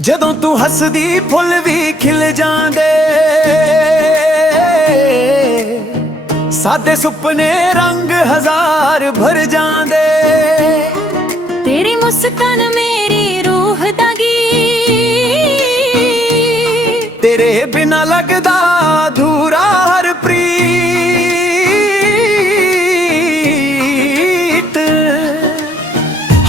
ਜਦੋਂ ਤੂੰ ਹੱਸਦੀ ਫੁੱਲ ਵੀ ਖਿਲ ਜਾਂਦੇ, ਸਾਡੇ ਸੁਪਨੇ ਰੰਗ ਹਜ਼ਾਰ ਭਰ ਜਾਂਦੇ। ਤੇਰੀ ਮੁਸਕਾਨ ਮੇਰੀ ਰੂਹ ਦਾ ਗੀਤ, ਤੇਰੇ ਬਿਨਾ ਲੱਗਦਾ ਅਧੂਰਾ ਹਰ ਪ੍ਰੀਤ।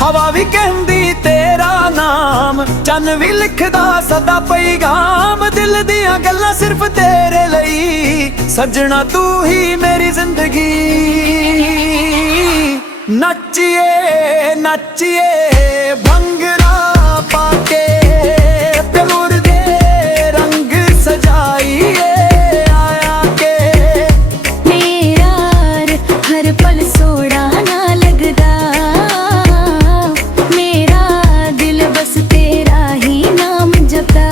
ਹਵਾ ਵੀ ਕਹਿੰਦੀ ਤੇਰਾ ਨਾਮ, ਚੰਨ ਵੀ ਲਿਖਦਾ ਸਦਾ ਪੈਗਾਮ। ਦਿਲ ਦੀਆਂ ਗੱਲਾਂ ਸਿਰਫ ਤੇਰੇ ਲਈ, ਸੱਜਣਾ ਤੂੰ ਹੀ ਮੇਰੀ ਜ਼ਿੰਦਗੀ। ਨੱਚੀਏ ਨੱਚੀਏ ਭੰਗੜਾ ਪਾ ਕੇ, ਪਿਆਰ ਦੇ ਰੰਗ ਸਜਾਈਏ ਆਇਆ ਕੇ। ਮੇਰਾ ਹਰ ਪਲ ਸੋਹਣਾ ਨਾ ਲੱਗਦਾ, ਮੇਰਾ ਦਿਲ ਬਸ ਤੇਰਾ ਹੀ ਨਾਮ ਜਪਦਾ।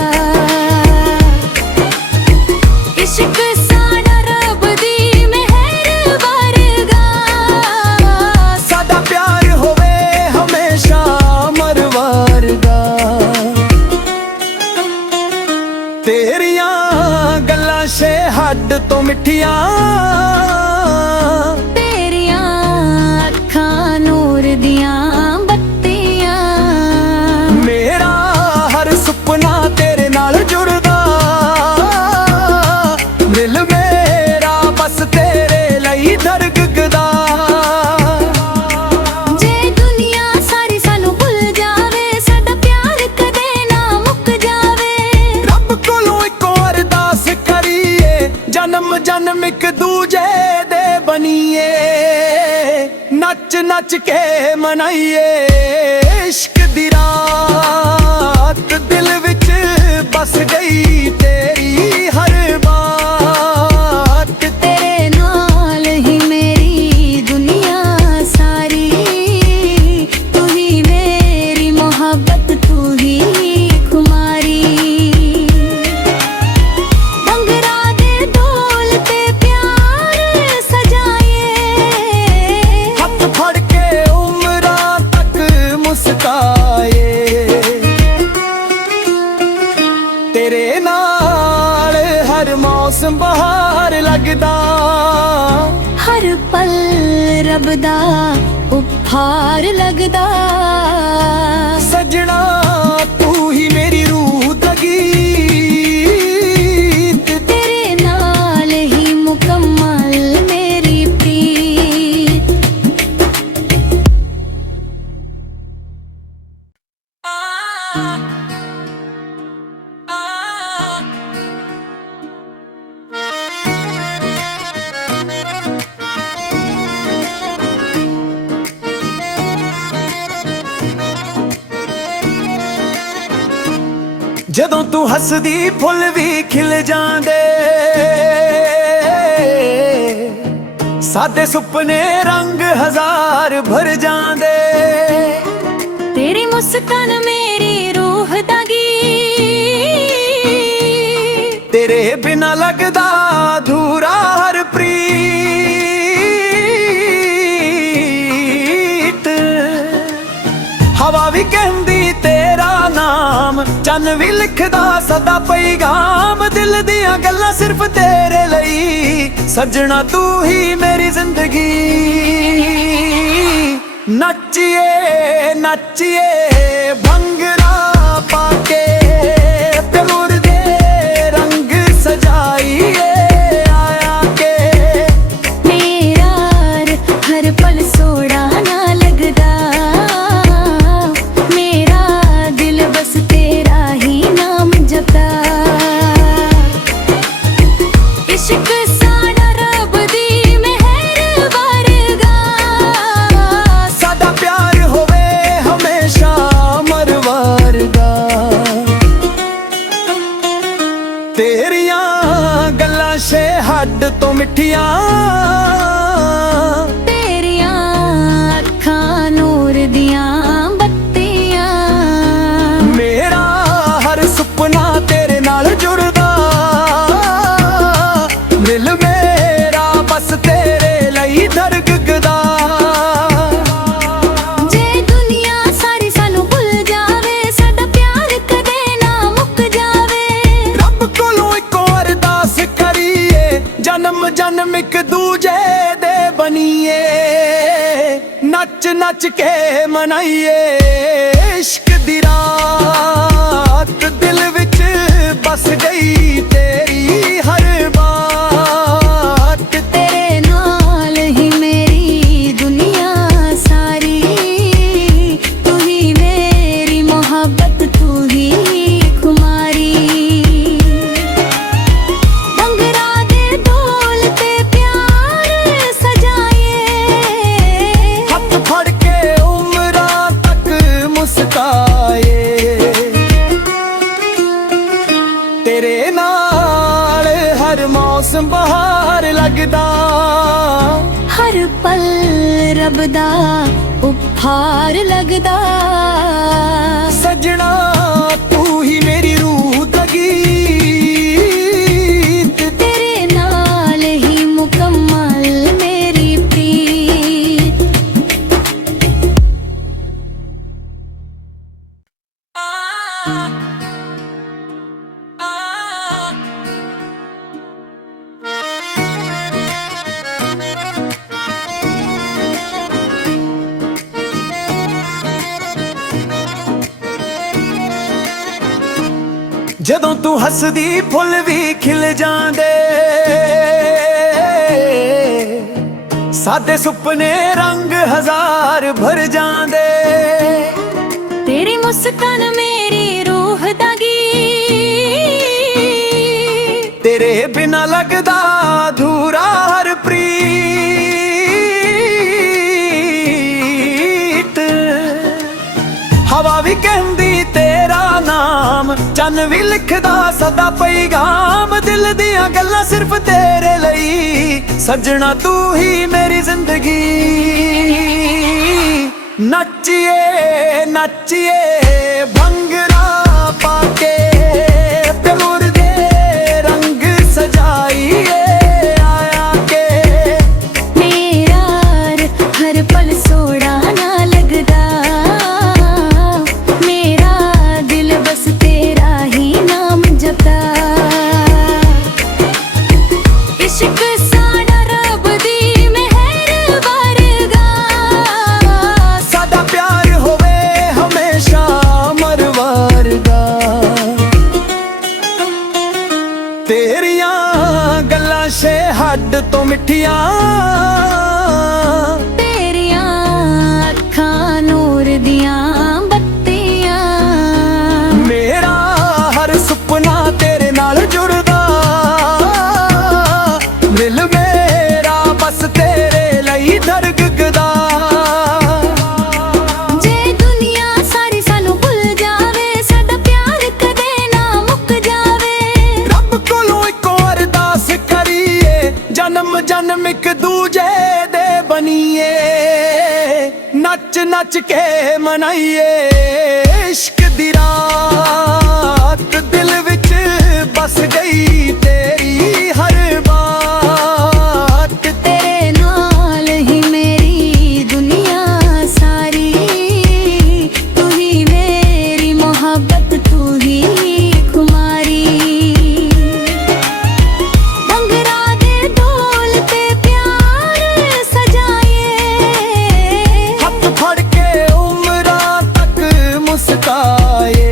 ਇਸ਼ਕ ਸਾਡਾ ਰੱਬ ਦੀ ਮਿਹਰ ਵਰਗਾ, ਸਾਡਾ ਪਿਆਰ ਹੋਵੇ ਹਮੇਸ਼ਾ ਅਮਰ ਵਰਗਾ। ਤੇਰੀਆਂ ਗੱਲਾਂ ਛੇ ਹੱਡ ਤੋਂ ਮਿੱਠੀਆਂ, ਤੇਰੀਆਂ ਅੱਖਾਂ ਨੂਰ ਦੀਆਂ ਬੱਤੀਆਂ। ਮੇਰਾ ਹਰ ਸੁਪਨਾ ਤੇਰੇ ਨਾਲ ਜੁੜਦਾ, ਦਿਲ ਮੇਰਾ ਬਸ ਤੇਰੇ ਲਈ ਧੜਕਦਾ। ਜੇ ਦੁਨੀਆ ਸਾਰੀ ਸਾਨੂੰ ਭੁੱਲ ਜਾਵੇ, ਸਾਡਾ ਪਿਆਰ ਕਦੇ ਨਾ ਮੁੱਕ ਜਾਵੇ। ਰੱਬ ਕੋਲੋਂ ਇੱਕੋ ਅਰਦਾਸ ਕਰੀਏ, ਜਨਮ ਜਨਮ ਇੱਕ ਦੂਜੇ ਦੇ ਬਣੀਏ। ਨੱਚ ਨੱਚ ਕੇ ਮਨਾਈਏ ਇਸ਼ਕ ਦੀ ਰਾਤ। ਦਿਲ ਵਿੱਚ ਬਸ ਗਈ ਤੇਰੀ ਹਰ ਬਾਤ। ਤੇਰੇ ਨਾਲ ਹੀ ਮੇਰੀ ਦੁਨੀਆ ਸਾਰੀ, ਤੂੰ ਹੀ ਮੇਰੀ ਮੁਹੱਬਤ, ਤੂੰ ਹੀ ਖੁਮਾਰੀ। ਭੰਗੜਾ ਦੇ ਢੋਲ ਤੇ ਪਿਆਰ ਸਜਾਈਏ, ਹੱਥ ਫੜ ਕੇ ਉਮਰਾਂ ਤੱਕ ਮੁਸਕਾਏ। ਤੇਰੇ ਨਾਲ ਹਰ ਮੌਸਮ ਬਹਾਰ ਲੱਗਦਾ, ਹਰ ਪਲ ਰੱਬ ਦਾ ਉਪਹਾਰ ਲੱਗਦਾ। ਸੱਜਣਾ ਤੂੰ ਹੀ ਮੇਰੀ ਰੂਹ ਦਾ ਗੀਤ। ਤੇਰੇ ਨਾਲ ਹੀ ਮੁਕੰਮਲ ਮੇਰੀ ਪ੍ਰੀਤ। ਜਦੋਂ ਤੂੰ ਹੱਸਦੀ ਫੁੱਲ ਵੀ ਖਿਲ ਜਾਂਦੇ, ਸਾਡੇ ਸੁਪਨੇ ਰੰਗ ਹਜ਼ਾਰ ਭਰ ਜਾਂਦੇ। ਤੇਰੀ ਮੁਸਕਾਨ ਮੇਰੀ ਰੂਹ ਦਾ ਗੀਤ, ਤੇਰੇ ਬਿਨਾ ਲੱਗਦਾ ਅਧੂਰਾ ਹਰ ਪ੍ਰੀਤ। ਹਵਾ ਵੀ ਕਹਿੰਦੀ ਤੇਰਾ ਨਾਮ, ਚੰਨ ਵੀ ਲਿਖਦਾ ਸਦਾ ਪੈਗਾਮ। ਦਿਲ ਦੀਆਂ ਗੱਲਾਂ ਸਿਰਫ ਤੇਰੇ ਲਈ, ਸੱਜਣਾ ਤੂੰ ਹੀ ਮੇਰੀ ਜ਼ਿੰਦਗੀ। ਨੱਚੀਏ ਨੱਚੀਏ ਭੰਗੜਾ ਪਾ ਕੇ, ਪਿਆਰ ਦੇ ਰੰਗ ਸਜਾਈਏ ਆਇਆ ਕੇ। ਮੇਰਾ ਹਰ ਪਲ ਸੋਹਣਾ ਨਾ ਲੱਗਦਾ, ਮੇਰਾ ਦਿਲ ਬਸ ਤੇਰਾ ਹੀ ਨਾਮ ਜਪਦਾ। ਇਸ਼ਕ ਸਾਡਾ ਰੱਬ ਦੀ ਮਿਹਰ ਵਰਗਾ, ਸਾਡਾ ਪਿਆਰ ਹੋਵੇ ਹਮੇਸ਼ਾ ਅਮਰ ਵਰਗਾ। ਤੇਰੀਆਂ ਗੱਲਾਂ ਛੇ ਹੱਡ ਤੋਂ ਮਿੱਠੀਆਂ, ਤੇਰੀਆਂ ਅੱਖਾਂ ਨੂਰ ਦੀਆਂ ਬੱਤੀਆਂ। नच के मनाइए इश्क दी रात, दिल विच बस गई तेरी हर बात। तेरे नाल ही मेरी दुनिया सारी, तू ही मेरी मोहब्बत, तू ही खुमारी। डंगरा दे ढोल ते प्यार सजाए, हाथ फड़ के उम्रा तक मुस्काए। तेरे नाल हर मौसम बहार लगदा, हर पल रब दा उपहार लगदा। सजना तू ही मेरी रूह दा गीत, तेरे नाल ही मुकम्मल मेरी प्रीत। ਜਦੋਂ ਤੂੰ ਹੱਸਦੀ ਫੁੱਲ ਵੀ ਖਿਲ ਜਾਂਦੇ, ਸਾਡੇ ਸੁਪਨੇ ਰੰਗ ਹਜ਼ਾਰ ਭਰ ਜਾਂਦੇ। तेरी मुस्कान मेरी रूह दा गीत, ਤੇਰੇ ਬਿਨਾ ਲੱਗਦਾ ਅਧੂਰਾ ਹਰ ਪ੍ਰੀਤ। ਹਵਾ ਵੀ ਕਹਿੰਦੀ ਤੇਰਾ ਨਾਮ, ਚੰਨ ਵੀ ਲਿਖਦਾ ਸਦਾ ਪੈਗਾਮ। ਦਿਲ ਦੀਆਂ ਗੱਲਾਂ ਸਿਰਫ ਤੇਰੇ ਲਈ, ਸੱਜਣਾ ਤੂੰ ਹੀ ਮੇਰੀ ਜ਼ਿੰਦਗੀ। ਨੱਚੀਏ ਨੱਚੀਏ ਭੰਗੜਾ ਪਾ ਕੇ, ਪਿਆਰ ਦੇ ਰੰਗ ਸਜਾਈਏ ਆਇਆ ਕੇ। मेरा हर पल सोड़ा ना लगदा, मेरा दिल बस तेरा ही नाम जपदा। इश्क साड़ा रब दी मेहर वरगा, ਸਾਡਾ ਪਿਆਰ ਹੋਵੇ ਹਮੇਸ਼ਾ ਅਮਰ ਵਰਗਾ। ਤੇਰੀਆਂ ਗੱਲਾਂ ਸ਼ੇ ਹੱਡ ਤੋਂ ਮਿੱਠੀਆਂ, तेरियां अखां नूर दियां बत्तियां। ਮੇਰਾ ਹਰ ਸੁਪਨਾ ਤੇਰੇ ਨਾਲ ਜੁੜਦਾ। ਦਿਲ ਮੇਰਾ ਬਸ ਤੇਰੇ ਲਈ ਧੜਕਦਾ। जे दुनिया सारी सानू भुल जावे, साडा प्यार कदे ना मुक जावे। ਰੱਬ ਕੋਲੋਂ ਇੱਕੋ ਅਰਦਾਸ ਕਰੀਏ, ਜਨਮ ਜਨਮ ਇੱਕ ਦੂਜੇ ਦੇ ਬਣੀਏ। ਨੱਚ ਨੱਚ ਕੇ ਮਨਾਈਏ ਇਸ਼ਕ ਦੀ ਰਾਤ, ਦਿਲ ਵਿੱਚ ਬਸ ਗਈ ਤੇਰੀ ਹਰ ਬਾਤ। तेरे नाल ही मेरी दुनिया सारी, तू ही मेरी मोहब्बत, तू ही खुमारी। डंगरा दे ढोल ते प्यार सजाए, ਹੱਥ ਫੜ ਕੇ ਉਮਰਾ ਤੱਕ ਮੁਸਕਾਏ।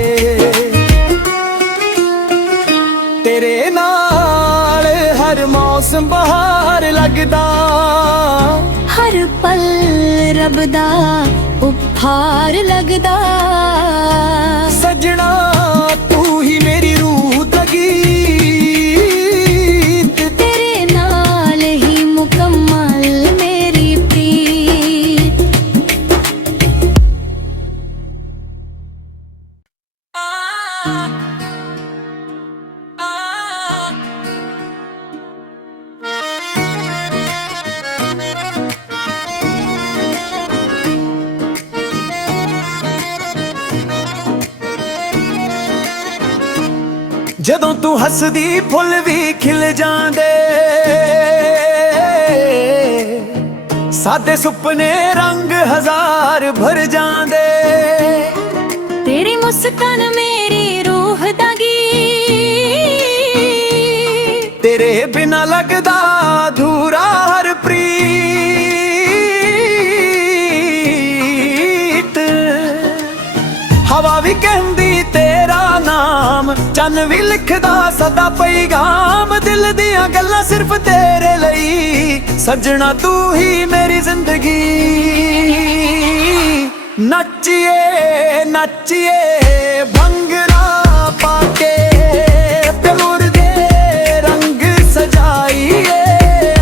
ਤੇਰੇ ਨਾਲ ਹਰ ਮੌਸਮ ਬਹਾਰ ਲੱਗਦਾ, हर पल रब दा उपहार लगदा। ਸੱਜਣਾ ਤੂੰ ਹੀ ਮੇਰੀ ਰੂਹ ਦਾ ਗੀਤ, तेरे नाल ही मुकम्मल मेरी प्रीत। ਜਦੋਂ ਤੂੰ ਹੱਸਦੀ ਫੁੱਲ ਵੀ ਖਿਲ ਜਾਂਦੇ, ਸਾਡੇ ਸੁਪਨੇ ਰੰਗ ਹਜ਼ਾਰ ਭਰ ਜਾਂਦੇ। तेरी मुस्कान मेरी रूह दा गीत, तेरे बिना लगदा अधूरा हर प्रीत। ਵੀ ਕਹਿੰਦੀ ਤੇਰਾ ਨਾਮ, ਚੰਨ ਵੀ ਲਿਖਦਾ ਸਦਾ ਪੈਗਾਮ। ਦਿਲ ਦੀਆਂ ਗੱਲਾਂ ਸਿਰਫ ਤੇਰੇ ਲਈ, ਸੱਜਣਾ ਤੂੰ ਹੀ ਮੇਰੀ ਜ਼ਿੰਦਗੀ। ਨੱਚੀਏ ਨੱਚੀਏ ਭੰਗੜਾ ਪਾ ਕੇ, ਪਿਆਰ ਦੇ ਰੰਗ ਸਜਾਈਏ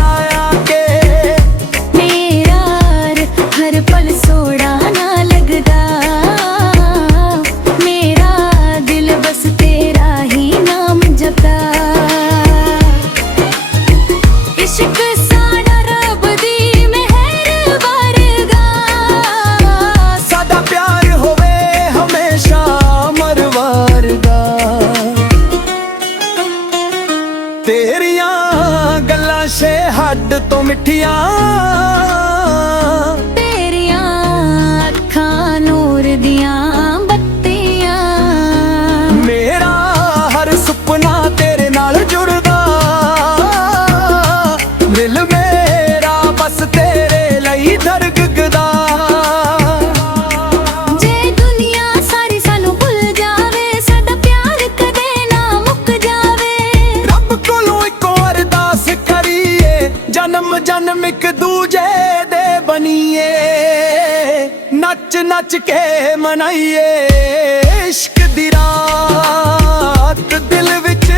ਆਇਆ ਕੇ। ਮੇਰਾ ਹਰ ਪਲ ਸੋਹਣਾ ਨਾ ਲੱਗਦਾ, ਮੇਰਾ ਦਿਲ ਬਸ ਤੇਰਾ ਹੀ ਨਾਮ ਜਪਦਾ। ਇਸ਼ਕ ਸਾਡਾ ਰੱਬ ਦੀ ਮਿਹਰ ਵਰਗਾ, ਸਾਡਾ ਪਿਆਰ ਹੋਵੇ ਹਮੇਸ਼ਾ ਅਮਰ ਵਰਗਾ। ਤੇਰੀਆਂ ਗੱਲਾਂ ਛੇ ਹੱਡ ਤੋਂ ਮਿੱਠੀਆਂ, ਤੇਰੀਆਂ ਅੱਖਾਂ ਨੂਰ ਦੀਆਂ ਬੱਤੀਆਂ। ਮੇਰਾ ਹਰ ਸੁਪਨਾ ਤੇਰੇ ਨਾਲ ਜੁੜਦਾ, ਦਿਲ ਮੇਰਾ ਬਸ ਤੇਰੇ ਲਈ ਧੜਕਦਾ। ਜੇ ਦੁਨੀਆ ਸਾਰੀ ਸਾਨੂੰ ਭੁੱਲ ਜਾਵੇ, ਸਾਡਾ ਪਿਆਰ ਕਦੇ ਨਾ ਮੁੱਕ ਜਾਵੇ। ਰੱਬ ਕੋਲੋਂ ਇੱਕੋ ਅਰਦਾਸ ਕਰੀਏ, ਜਨਮ ਜਨਮ ਇੱਕ ਦੂਜੇ ਦੇ ਬਣੀਏ। ਨੱਚ ਨੱਚ ਕੇ ਮਨਾਈਏ ਇਸ਼ਕ ਦੀ ਰਾਤ, ਦਿਲ ਵਿੱਚ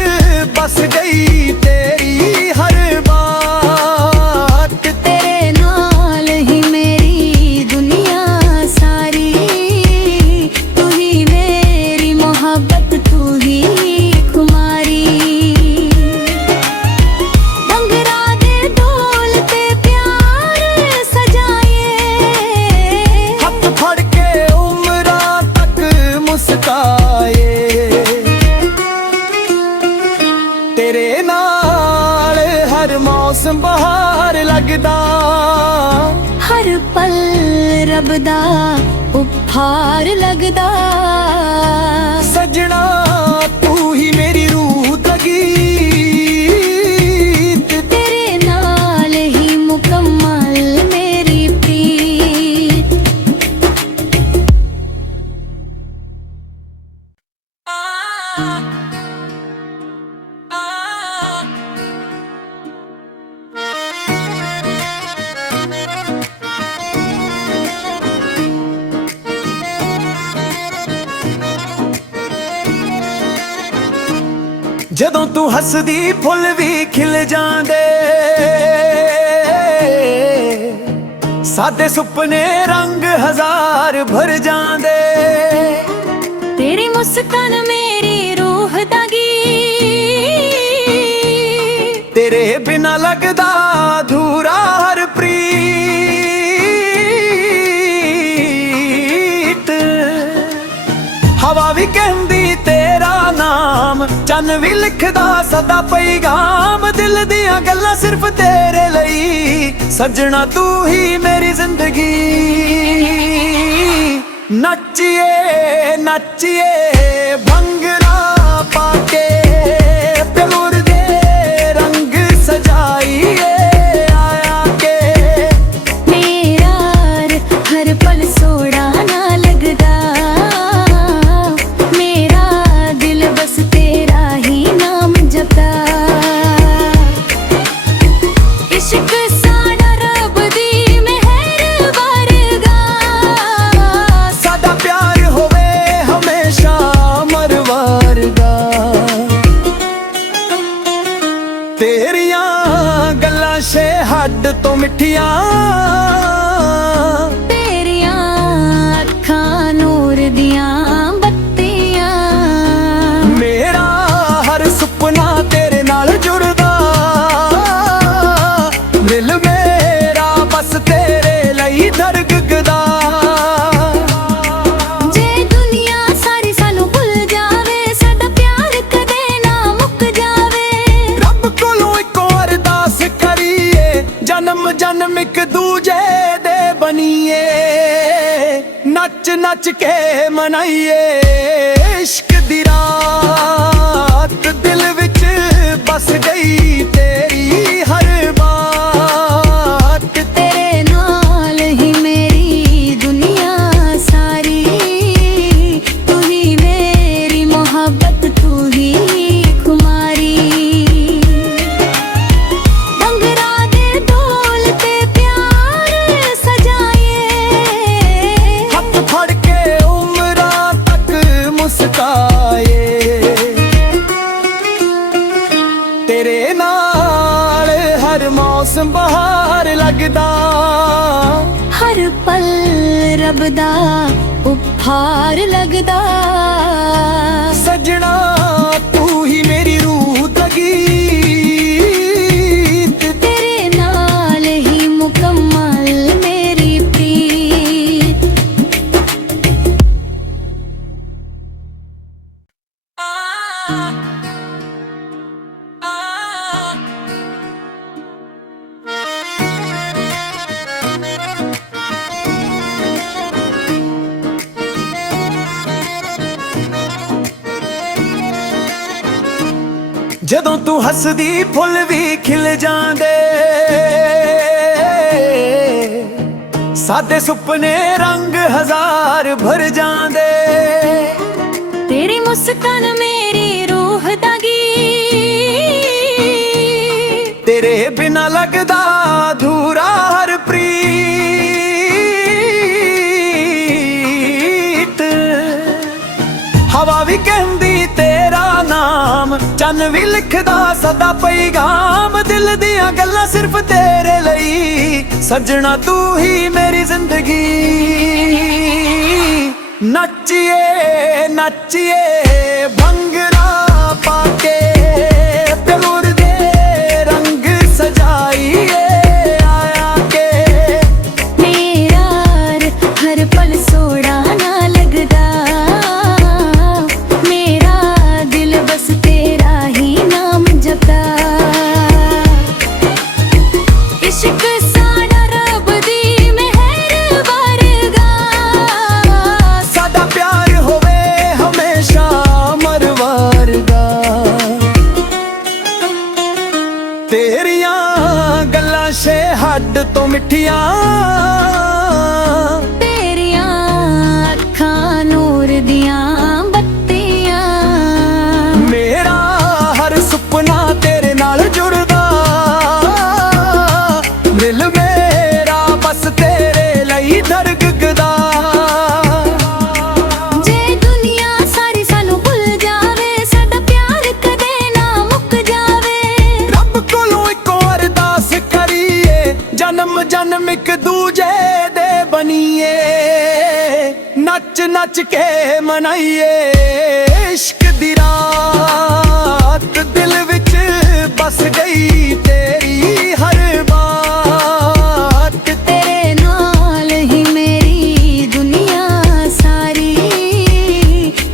ਬਸ ਗਈ ਤੇਰੀ ਹਰ ਬਾਤ। ਤੇਰੇ ਨਾਲ ਹੀ ਮੇਰੀ ਦੁਨੀਆ ਸਾਰੀ, ਤੂੰ ਹੀ ਮੇਰੀ ਮੁਹੱਬਤ, ਤੂੰ ਹੀ ਖੁਮਾਰੀ। ਭੰਗੜਾ ਦੇ ਢੋਲ ਤੇ ਪਿਆਰ ਸਜਾਈਏ, ਹੱਥ ਫੜ ਕੇ ਉਮਰਾਂ ਤੱਕ ਮੁਸਕਾਏ। ਤੇਰੇ ਨਾਲ ਹਰ ਮੌਸਮ ਬਹਾਰ ਲੱਗਦਾ, ਹਰ ਪਲ ਰੱਬ ਦਾ ਉਪਹਾਰ ਲੱਗਦਾ। ਸੱਜਣਾ ਤੂੰ ਹੀ ਮੇਰੀ ਰੂਹ ਦਾ ਗੀਤ, ਤੇਰੇ ਨਾਲ ਹੀ ਮੁਕੰਮਲ ਮੇਰੀ ਪ੍ਰੀਤ। ਜਦੋਂ ਤੂੰ ਹੱਸਦੀ ਫੁੱਲ ਵੀ ਖਿਲ ਜਾਂਦੇ, ਸਾਡੇ ਸੁਪਨੇ ਰੰਗ ਹਜ਼ਾਰ ਭਰ ਜਾਂਦੇ। ਤੇਰੀ ਮੁਸਕਾਨ ਮੇਰੀ ਰੂਹ ਦਾ ਗੀਤ, ਤੇਰੇ ਬਿਨਾ ਲੱਗਦਾ ਅਧੂਰਾ ਹਰ ਪ੍ਰੀਤ। ਹਵਾ ਵੀ ਕਹਿੰਦੀ ਤੇਰਾ ਨਾਮ, ਚੰਨ ਵੀ ਲਿਖਦਾ ਸਦਾ ਪੈਗਾਮ। ਦਿਲ ਦੀਆਂ ਗੱਲਾਂ ਸਿਰਫ ਤੇਰੇ ਲਈ, ਸੱਜਣਾ ਤੂੰ ਹੀ ਮੇਰੀ ਜ਼ਿੰਦਗੀ। ਨੱਚੀਏ ਨੱਚੀਏ ਭੰਗੜਾ ਪਾ ਕੇ, ਪਿਆਰ ਦੇ ਰੰਗ ਸਜਾਈਏ ਆਇਆ ਕੇ। ਮੇਰਾ ਹਰ ਪਲ ਸੋਹਣਾ ਨਾ ਲੱਗਦਾ, ਮੇਰਾ ਦਿਲ ਬਸ ਤੇਰਾ ਹੀ ਨਾਮ ਜਪਦਾ। ਇਸ਼ਕ ਸਾਡਾ ਰੱਬ ਦੀ ਮਿਹਰ ਵਰਗਾ, ਸਾਡਾ ਪਿਆਰ ਹੋਵੇ ਹਮੇਸ਼ਾ ਅਮਰ ਵਰਗਾ। ਤੇਰੀਆਂ ਗੱਲਾਂ ਛੇ ਹੱਡ ਤੋਂ ਮਿੱਠੀਆਂ, ਤੇਰੀਆਂ ਅੱਖਾਂ ਨੂਰ ਦੀਆਂ ਬੱਤੀਆਂ। ਮੇਰਾ ਹਰ ਸੁਪਨਾ ਤੇਰੇ ਨਾਲ ਜੁੜਦਾ, ਦਿਲ ਮੇਰਾ ਬਸ ਤੇਰੇ ਲਈ ਧੜਕਦਾ। ਜੇ ਦੁਨੀਆ ਸਾਰੀ ਸਾਨੂੰ ਭੁੱਲ ਜਾਵੇ, ਸਾਡਾ ਪਿਆਰ ਕਦੇ ਨਾ ਮੁੱਕ ਜਾਵੇ। ਰੱਬ ਕੋਲੋਂ ਇੱਕੋ ਅਰਦਾਸ ਕਰੀਏ, ਜਨਮ ਜਨਮ ਇੱਕ ਦੂਜੇ ਦੇ ਬਣੀਏ। ਨੱਚ ਨੱਚ ਕੇ ਮਨਾਈਏ ਇਸ਼ਕ ਦੀ ਰਾਤ, ਦਿਲ ਵਿੱਚ ਬਸ ਗਈ ਤੇਰੀ ਹਰ ਬਾਤ। ਤੇਰੇ ਨਾਲ ਹੀ ਮੇਰੀ ਦੁਨੀਆ ਸਾਰੀ, ਤੂੰ ਹੀ रब दा उपहार लगदा। सजना तू ही मेरी रूह लगी, तेरे नाल ही मुकम्मल मेरी प्रीत। ਜਦੋਂ ਤੂੰ ਹੱਸਦੀ ਫੁੱਲ ਵੀ ਖਿਲ ਜਾਂਦੇ, ਸਾਦੇ ਸੁਪਨੇ ਰੰਗ ਹਜ਼ਾਰ ਭਰ ਜਾਂਦੇ। तेरी मुस्कान मेरी रूह दा गीत, ਤੇਰੇ ਬਿਨਾ ਲੱਗਦਾ ਅਧੂਰਾ ਹਰ ਪ੍ਰੀਤ। ਹਵਾ ਵੀ ਕਹਿੰਦੀ ਤੇਰਾ ਨਾਮ, ਚੰਨ ਵੀ ਲਿਖਦਾ ਸਦਾ ਪੈਗਾਮ। ਦਿਲ ਦੀਆਂ ਗੱਲਾਂ ਸਿਰਫ ਤੇਰੇ ਲਈ, ਸੱਜਣਾ ਤੂੰ ਹੀ ਮੇਰੀ ਜ਼ਿੰਦਗੀ। ਨੱਚੀਏ ਨੱਚੀਏ ਭੰਗੜਾ ਪਾ ਕੇ, ਪਿਆਰ ਦੇ ਰੰਗ ਸਜਾਈਏ ਆਇਆ ਕੇ। मेरा हर पल सोड़ा ना लगदा, मेरा दिल बस तेरा ही नाम जपदा। इश्क साड़ा रब दी मेहर वरगा, ਸਾਡਾ ਪਿਆਰ ਹੋਵੇ ਹਮੇਸ਼ਾ ਅਮਰ ਵਰਗਾ। ਤੇਰੀਆਂ ਗੱਲਾਂ ਛੇ ਹੱਡ ਤੋਂ ਮਿੱਠੀਆਂ, तेरियां अखां नूर दियां बत्तियां। ਮੇਰਾ ਹਰ ਸੁਪਨਾ ਤੇਰੇ ਨਾਲ ਜੁੜਦਾ। ਦਿਲ ਮੇਰਾ ਬਸ ਤੇਰੇ ਲਈ ਧੜਕਦਾ। जे दुनिया सारी सानू भुल जावे, साडा प्यार कदे ना मुक जावे। ਰੱਬ ਕੋਲੋਂ ਇੱਕੋ ਅਰਦਾਸ ਕਰੀਏ, ਜਨਮ ਜਨਮ ਇੱਕ ਦੂਜੇ ਦੇ ਬਣੀਏ। ਨੱਚ ਨੱਚ ਕੇ ਮਨਾਈਏ ਇਸ਼ਕ ਦੀ ਰਾਤ। ਦਿਲ ਵਿੱਚ ਬਸ ਗਈ ਤੇਰੀ ਹਰ ਬਾਤ। तेरे नाल ही मेरी दुनिया सारी,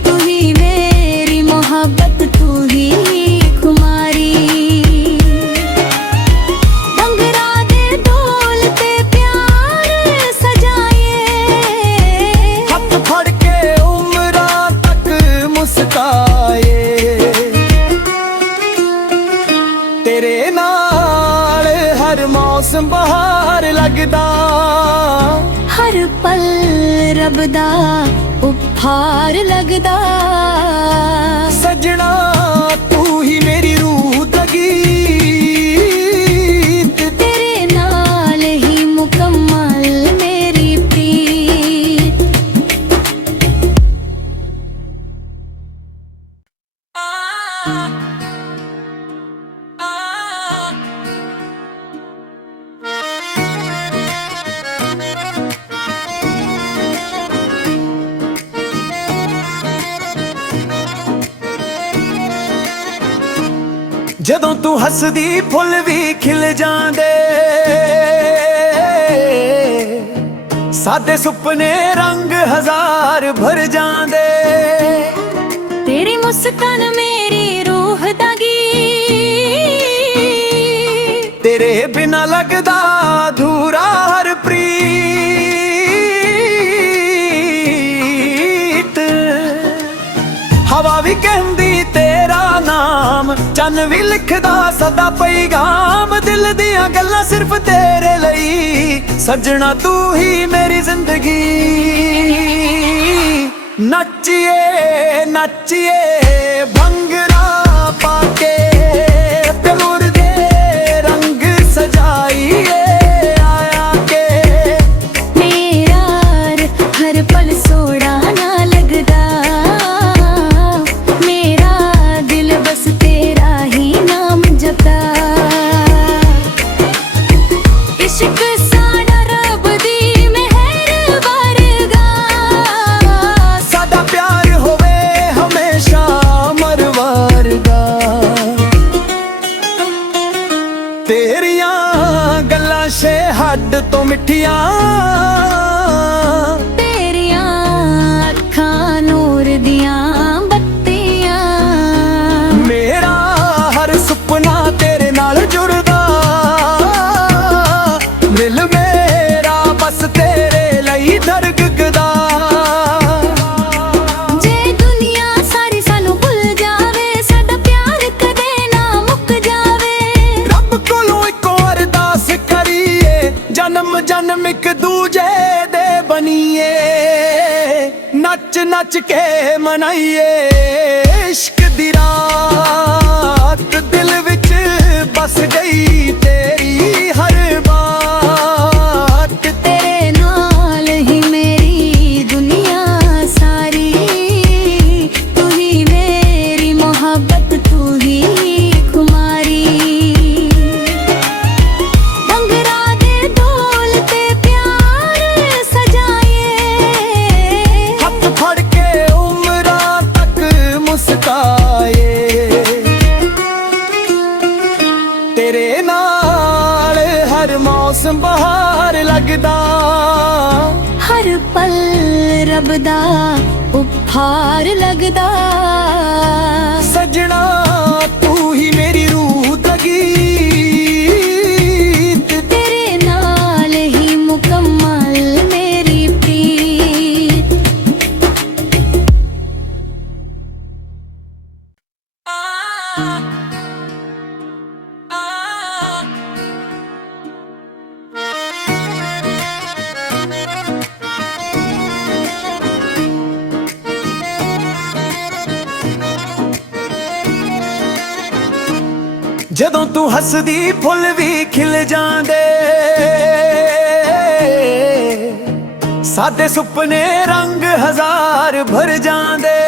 तू ही मेरी मोहब्बत, तू ही खुमारी। भंगड़ा दे ढोल ते प्यार सजाए, ਹੱਥ ਫੜ ਕੇ ਉਮਰਾਂ ਤੱਕ ਮੁਸਕਾਏ। ਤੇਰੇ ਨਾਲ ਹਰ ਮੌਸਮ ਬਹਾਰ ਲੱਗਦਾ। हर पल रब दा उपहार लगदा। सजना तू ही मेरी रूह लगी, तेरे नाल ही मुकम्मल मेरी प्रीत। ਜਦੋਂ ਤੂੰ ਹੱਸਦੀ ਫੁੱਲ ਵੀ ਖਿਲ ਜਾਂਦੇ, ਸਾਦੇ ਸੁਪਨੇ ਰੰਗ ਹਜ਼ਾਰ ਭਰ ਜਾਂਦੇ। तेरी मुस्कान मेरी रूह दा गीत, ਤੇਰੇ ਬਿਨਾ ਲੱਗਦਾ ਅਧੂਰਾ ਹਰ ਪ੍ਰੀਤ। ਹਵਾ ਵੀ ਕਹਿੰਦੀ ਤੇਰਾ ਨਾਮ, ਚੰਨ ਵੀ ਲਿਖਦਾ ਸਦਾ ਪੈਗਾਮ। ਦਿਲ ਦੀਆਂ ਗੱਲਾਂ ਸਿਰਫ ਤੇਰੇ ਲਈ, ਸੱਜਣਾ ਤੂੰ ਹੀ ਮੇਰੀ ਜ਼ਿੰਦਗੀ। ਨੱਚੀਏ ਨੱਚੀਏ ਭੰਗੜਾ ਪਾ ਕੇ, ਪਿਆਰ ਦੇ ਰੰਗ ਸਜਾਈਏ ਆਇਆ ਕੇ। मेरा हर पल सोड़ा ना लगदा, मेरा दिल बस तेरा ही नाम जपदा। इश्क साड़ा रब दी मेहर ਮਿੱਠੀਆਂ ਤੇਰੀਆਂ ਅੱਖਾਂ ਨੂਰ ਦੀਆਂ ਬੱਤੀਆਂ। ਮੇਰਾ ਹਰ ਸੁਪਨਾ ਤੇਰੇ ਨਾਲ ਜੁੜਦਾ, ਦਿਲ ਮੇਰਾ ਬਸ ਤੇਰੇ ਲਈ ਧੜਕਦਾ। ਜੇ ਦੁਨੀਆ ਸਾਰੀ ਸਾਨੂੰ ਭੁੱਲ ਜਾਵੇ, ਸਾਡਾ ਪਿਆਰ ਕਦੇ ਨਾ ਮੁੱਕ ਜਾਵੇ। ਰੱਬ ਕੋਲੋਂ ਇੱਕੋ ਅਰਦਾਸ ਕਰੀਏ, ਜਨਮ ਜਨਮ ਇੱਕ ਦੂਜੇ ਦੇ ਬਣੀਏ। ਨੱਚ ਨੱਚ ਕੇ ਮਨਾਈਏ ਇਸ਼ਕ ਦੀ ਰਾਤ, ਦਿਲ ਵਿੱਚ ਬਸ ਗਈ ਤੇਰੀ ਹਰ ਬਾਤ। ਤੇਰੇ ਨਾਲ ਹੀ ਮੇਰੀ ਦੁਨੀਆ ਸਾਰੀ, ਤੂੰ ਹੀ ਮੇਰੀ ਮੁਹੱਬਤ, ਤੂੰ ਹੀ ਖੁਮਾਰੀ। ਡੰਗਰਾਂ ਦੇ ਢੋਲ ਤੇ ਪਿਆਰ ਸਜਾਈਏ, ਹੱਥ ਫੜ ਕੇ ਉਮਰਾਂ ਤੱਕ ਮੁਸਕਾਏ। ਤੇਰੇ ਨਾਲ ਹਰ ਮੌਸਮ ਬਹਾਰ ਲੱਗਦਾ, ਹਰ ਪਲ ਰੱਬ ਦਾ ਉਪਹਾਰ ਲੱਗਦਾ। ਸਜਣਾ ਤੂੰ ਹੀ ਮੇਰੀ ਰੂਹ ਦਾ ਗੀਤ, ਤੇਰੇ ਨਾਲ ਹੀ ਮੁਕੰਮਲ ਮੇਰੀ ਪ੍ਰੀਤ। ਜਦੋਂ ਤੂੰ ਹੱਸਦੀ ਫੁੱਲ ਵੀ ਖਿਲ ਜਾਂਦੇ, ਸਾਡੇ ਸੁਪਨੇ ਰੰਗ ਹਜ਼ਾਰ ਭਰ ਜਾਂਦੇ।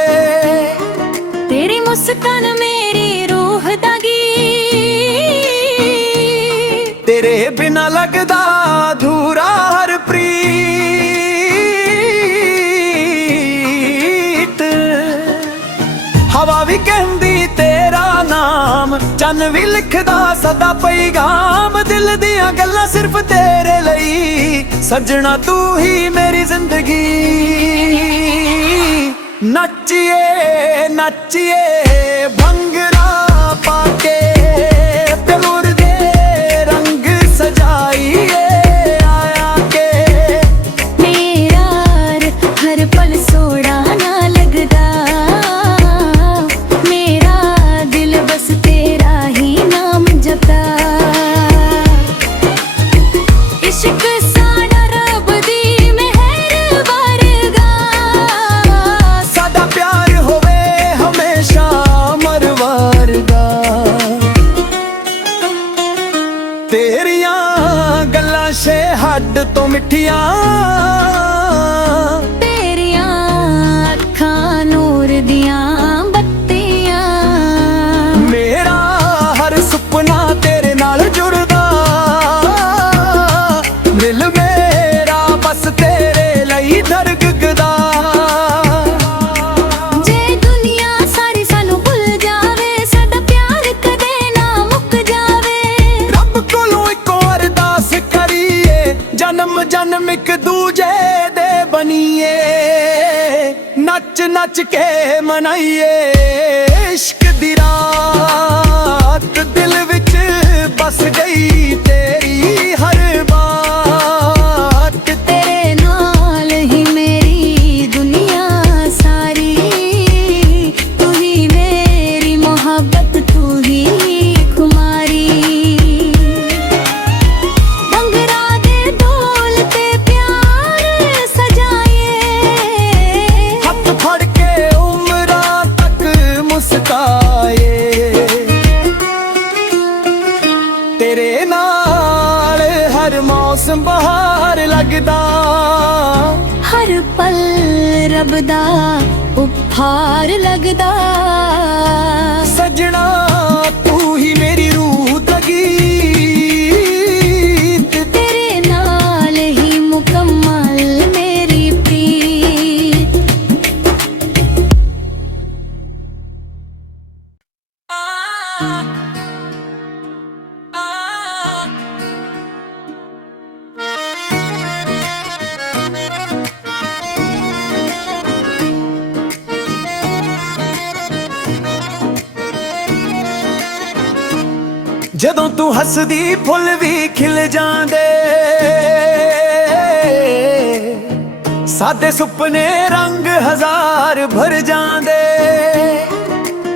ਤੇਰੀ ਮੁਸਕਾਨ ਮੇਰੀ ਰੂਹ ਦਾ ਗੀਤ, ਤੇਰੇ ਬਿਨਾ ਲੱਗਦਾ ਅਧੂਰਾ ਹਰ ਪ੍ਰੀਤ। ਹਵਾ ਵੀ ਕਹਿੰਦੀ ਤੇਰਾ ਨਾਮ, ਚੰਨ ਵੀ ਲਿਖਦਾ ਸਦਾ ਪੈਗਾਮ। ਦਿਲ ਦੀਆਂ ਗੱਲਾਂ ਸਿਰਫ ਤੇਰੇ ਲਈ, ਸੱਜਣਾ ਤੂੰ ਹੀ ਮੇਰੀ ਜ਼ਿੰਦਗੀ। ਨੱਚੀਏ ਨੱਚੀਏ ਭੰਗੜਾ ਪਾ ਕੇ, ਪਿਆਰ ਦੇ ਰੰਗ ਸਜਾਈਏ ਆਇਆ ਕੇ। ਮੇਰਾ ਹਰ ਪਲ ਸੋਹਣਾ ਨਾ ਲੱਗਦਾ, ਮੇਰਾ ਦਿਲ ਬਸ ਤੇਰਾ ਹੀ ਨਾਮ ਜਪਦਾ। ਇਸ਼ਕ ਸਾਡਾ ਰੱਬ ਦੀ ਮਿਹਰ ਵਰਗਾ, ਸਾਡਾ ਪਿਆਰ ਹੋਵੇ ਹਮੇਸ਼ਾ ਅਮਰ ਵਰਗਾ। ਤੇਰੀਆਂ ਗੱਲਾਂ ਛੇ ਹੱਡ ਤੋਂ ਮਿੱਠੀਆਂ, ਤੇਰੀਆਂ ਅੱਖਾਂ ਨੂਰ ਦੀਆਂ ਬੱਤੀਆਂ। ਮੇਰਾ ਹਰ ਸੁਪਨਾ ਤੇਰੇ ਨਾਲ ਜੁੜਦਾ, ਦਿਲ ਮੇਰਾ ਬਸ ਤੇਰੇ ਲਈ ਧੜਕਦਾ। ਜੇ ਦੁਨੀਆ ਸਾਰੀ ਸਾਨੂੰ ਭੁੱਲ ਜਾਵੇ, ਸਾਡਾ ਪਿਆਰ ਕਦੇ ਨਾ ਮੁੱਕ ਜਾਵੇ। ਰੱਬ ਕੋਲੋਂ ਇੱਕੋ ਅਰਦਾਸ ਕਰੀਏ, ਜਨਮ ਜਨਮ ਇੱਕ ਦੂਜੇ ਦੇ ਬਣੀਏ। ਨੱਚ ਨੱਚ ਕੇ ਮਨਾਈਏ ਇਸ਼ਕ ਦੀ ਰਾਤ, ਦਿਲ ਵਿੱਚ ਬਸ ਗਈ ਤੇਰੀ ਹਰ ਬਾਤ। ਤੇਰੇ ਨਾਲ ਹੀ ਮੇਰੀ ਦੁਨੀਆ ਸਾਰੀ, ਤੂੰ ਹੀ ਮੇਰੀ ਮੁਹੱਬਤ, ਤੂੰ ਹੀ ਖੁਮਾਰੀ। ਡੰਗਰਾਂ ਦੇ ਢੋਲ ਤੇ ਪਿਆਰ ਸਜਾਈਏ, ਹੱਥ ਫੜ ਕੇ ਉਮਰਾਂ ਤੱਕ ਮੁਸਕਾਏ। ਤੇਰੇ ਨਾਲ ਹਰ ਮੌਸਮ ਬਹਾਰ ਲੱਗਦਾ, ਹਰ ਪਲ ਰੱਬ ਦਾ ਉਪਹਾਰ ਲੱਗਦਾ। ਸਜਣਾ ਤੂੰ ਹੀ ਮੇਰੀ ਰੂਹ ਦਾ ਗੀਤ, ਤੇਰੇ ਨਾਲ ਹੀ ਮੁਕੰਮਲ ਮੇਰੀ ਪ੍ਰੀਤ। ਜਦੋਂ ਤੂੰ ਹੱਸਦੀ ਫੁੱਲ ਵੀ ਖਿਲ ਜਾਂਦੇ, ਸਾਡੇ ਸੁਪਨੇ ਰੰਗ ਹਜ਼ਾਰ ਭਰ ਜਾਂਦੇ।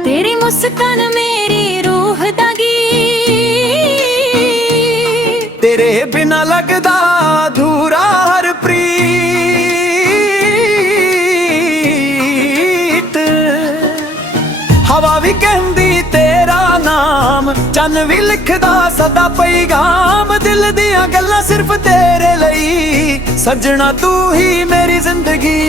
ਤੇਰੀ ਮੁਸਕਾਨ ਮੇਰੀ ਰੂਹ ਦਾ ਗੀਤ, ਤੇਰੇ ਬਿਨਾ ਲੱਗਦਾ ਅਧੂਰਾ ਹਰ ਪ੍ਰੀਤ। ਹਵਾ ਵੀ ਕਹਿੰਦੀ ਤੇਰਾ ਨਾਮ, ਚੰਨ ਵੀ ਲਿਖਦਾ ਸਦਾ ਪੈਗਾਮ। ਦਿਲ ਦੀਆਂ ਗੱਲਾਂ ਸਿਰਫ ਤੇਰੇ ਲਈ, ਸੱਜਣਾ ਤੂੰ ਹੀ ਮੇਰੀ ਜ਼ਿੰਦਗੀ।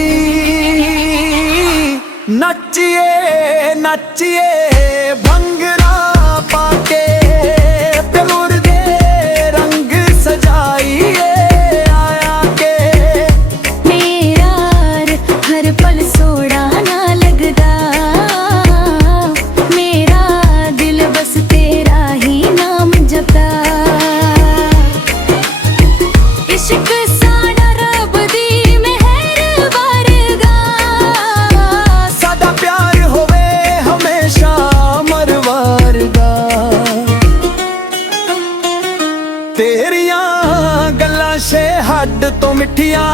ਨੱਚੀਏ ਨੱਚੀਏ ਭੰਗੜਾ ਪਾ ਕੇ, ਪਿਆਰ ਦੇ ਰੰਗ ਸਜਾਈਏ ਆਇਆ ਕੇ। ਮੇਰਾ ਹਰ ਪਲ ਸੋਹਣਾ ਨਾ ਲੱਗਦਾ, ਮੇਰਾ ਦਿਲ ਬਸ ਤੇਰਾ ਹੀ ਨਾਮ ਜਪਦਾ। ਇਸ਼ਕ ਸਾਡਾ ਰੱਬ ਦੀ ਮਿਹਰ ਵਰਗਾ, ਸਾਡਾ ਪਿਆਰ ਹੋਵੇ ਹਮੇਸ਼ਾ ਅਮਰ ਵਰਗਾ। ਤੇਰੀਆਂ ਗੱਲਾਂ ਸ਼ੇ ਹੱਡ ਤੋਂ ਮਿੱਠੀਆਂ,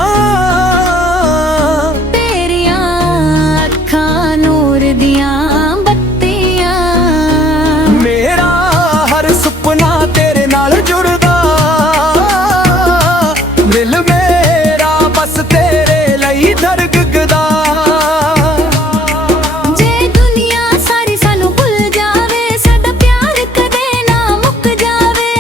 ਤੇਰੀਆਂ ਅੱਖਾਂ ਨੂਰ ਦੀਆਂ ਬੱਤੀਆਂ। ਮੇਰਾ ਹਰ ਸੁਪਨਾ ਤੇਰੇ ਨਾਲ ਜੁੜਦਾ, ਦਿਲ ਮੇਰਾ ਬਸ ਤੇਰੇ ਲਈ ਧੜਕਦਾ। ਜੇ ਦੁਨੀਆ ਸਾਰੀ ਸਾਨੂੰ ਭੁੱਲ ਜਾਵੇ, ਸਾਡਾ ਪਿਆਰ ਕਦੇ ਨਾ ਮੁੱਕ ਜਾਵੇ।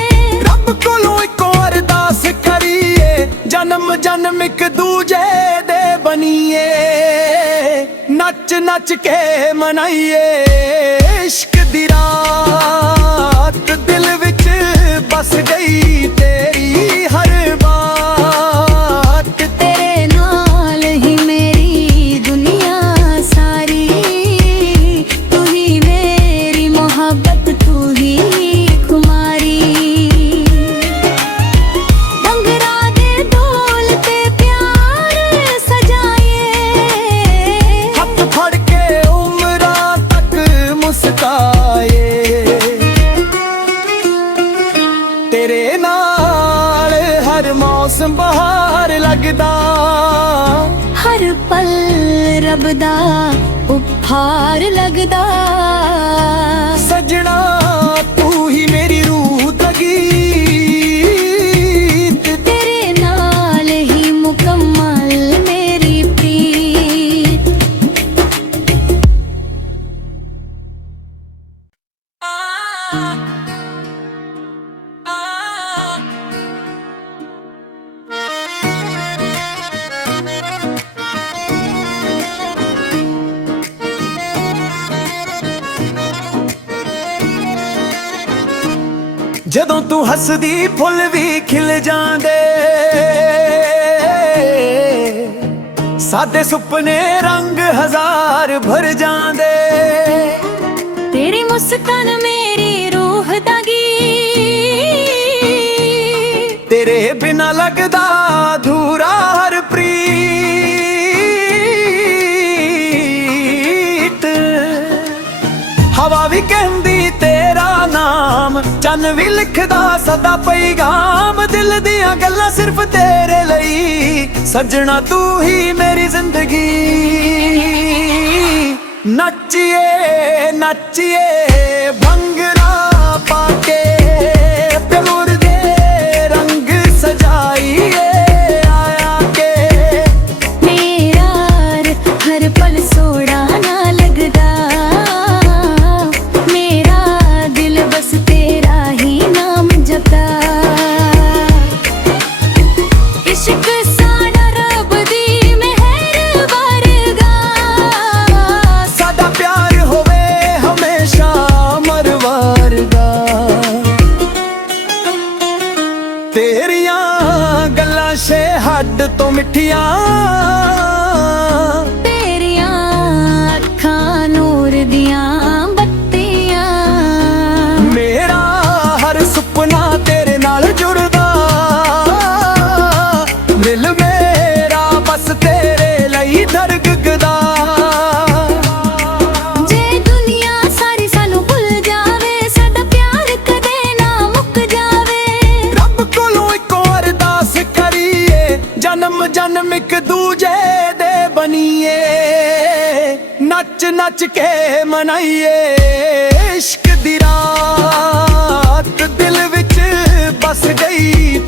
ਰੱਬ ਕੋਲੋਂ ਇੱਕੋ ਅਰਦਾਸ ਕਰੀਏ, ਜਨਮ ਜਨਮ ਇੱਕ ਦੂਜੇ ਦੇ ਬਣੀਏ। ਨੱਚ ਨੱਚ ਕੇ ਮਨਾਈਏ ਇਸ਼ਕ ਦੀ ਰਾਤ, ਦਿਲ ਵਿੱਚ ਬਸ ਗਈ ਤੇਰੀ ਹਰ ਬਾਤ। ਤੇਰੇ ਨਾਲ ਹੀ ਮੇਰੀ ਦੁਨੀਆ ਸਾਰੀ, ਤੂੰ ਹੀ ਮੇਰੀ ਮੁਹੱਬਤ, ਤੂੰ ਹੀ ਖੁਮਾਰੀ। ਭੰਗੜਾ ਦੇ ਢੋਲ ਤੇ ਪਿਆਰ ਸਜਾਏ, ਹੱਥ ਫੜ ਕੇ ਉਮਰਾਂ ਤੱਕ ਮੁਸਕਾਏ। ਤੇਰੇ ਨਾਲ ਹਰ ਮੌਸਮ ਬਹਾਰ ਲੱਗਦਾ, ਹਰ ਪਲ ਰੱਬ ਦਾ ਉਪਹਾਰ ਲੱਗਦਾ। ਸਜਣਾ ਤੂੰ ਹੀ ਮੇਰੀ ਰੂਹ ਦਾ ਗੀਤ। ਤੇਰੇ ਨਾਲ ਹੀ ਮੁਕੰਮਲ ਮੇਰੀ ਪ੍ਰੀਤ। ਜਦੋਂ ਤੂੰ ਹੱਸਦੀ ਫੁੱਲ ਵੀ ਖਿਲ ਜਾਂਦੇ, ਸਾਡੇ ਸੁਪਨੇ ਰੰਗ ਹਜ਼ਾਰ ਭਰ ਜਾਂਦੇ। ਤੇਰੀ ਮੁਸਕਾਨ ਮੇਰੀ ਰੂਹ ਦਾ ਗੀਤ, ਤੇਰੇ ਬਿਨਾ ਲੱਗਦਾ ਅਧੂਰਾ ਹਰ ਪ੍ਰੀਤ। ਹਵਾ ਵੀ ਕਹਿੰਦੀ ਤੇਰਾ ਨਾਮ, ਚੰਨ ਵੀ ਲਿਖਦਾ ਸਦਾ ਪੈਗਾਮ। ਦਿਲ ਦੀਆਂ ਗੱਲਾਂ ਸਿਰਫ ਤੇਰੇ ਲਈ, ਸੱਜਣਾ ਤੂੰ ਹੀ ਮੇਰੀ ਜ਼ਿੰਦਗੀ। ਨੱਚੀਏ ਨੱਚੀਏ ਭੰਗੜਾ ਪਾ ਕੇ, ਪਿਆਰ ਦੇ ਰੰਗ ਸਜਾਈਏ ਆਇਆ ਕੇ। ਮੇਰਾ ਹਰ ਪਲ ਸੋਹਣਾ ਨਾ ਲੱਗਦਾ, ਮੇਰਾ ਦਿਲ ਬਸ ਤੇਰਾ ਹੀ ਨਾਮ ਜਪਦਾ। ਇਸ਼ਕ ਸਾਡਾ ਰੱਬ ਦੀ ਮਿਹਰ ਵਰਗਾ, ਸਾਡਾ ਪਿਆਰ ਹੋਵੇ ਹਮੇਸ਼ਾ ਅਮਰ ਵਰਗਾ। ਵਿੱਚ ਨੱਚ ਕੇ ਮਨਾਈਏ ਇਸ਼ਕ ਦੀ ਰਾਤ ਦਿਲ ਵਿੱਚ ਬਸ ਗਈ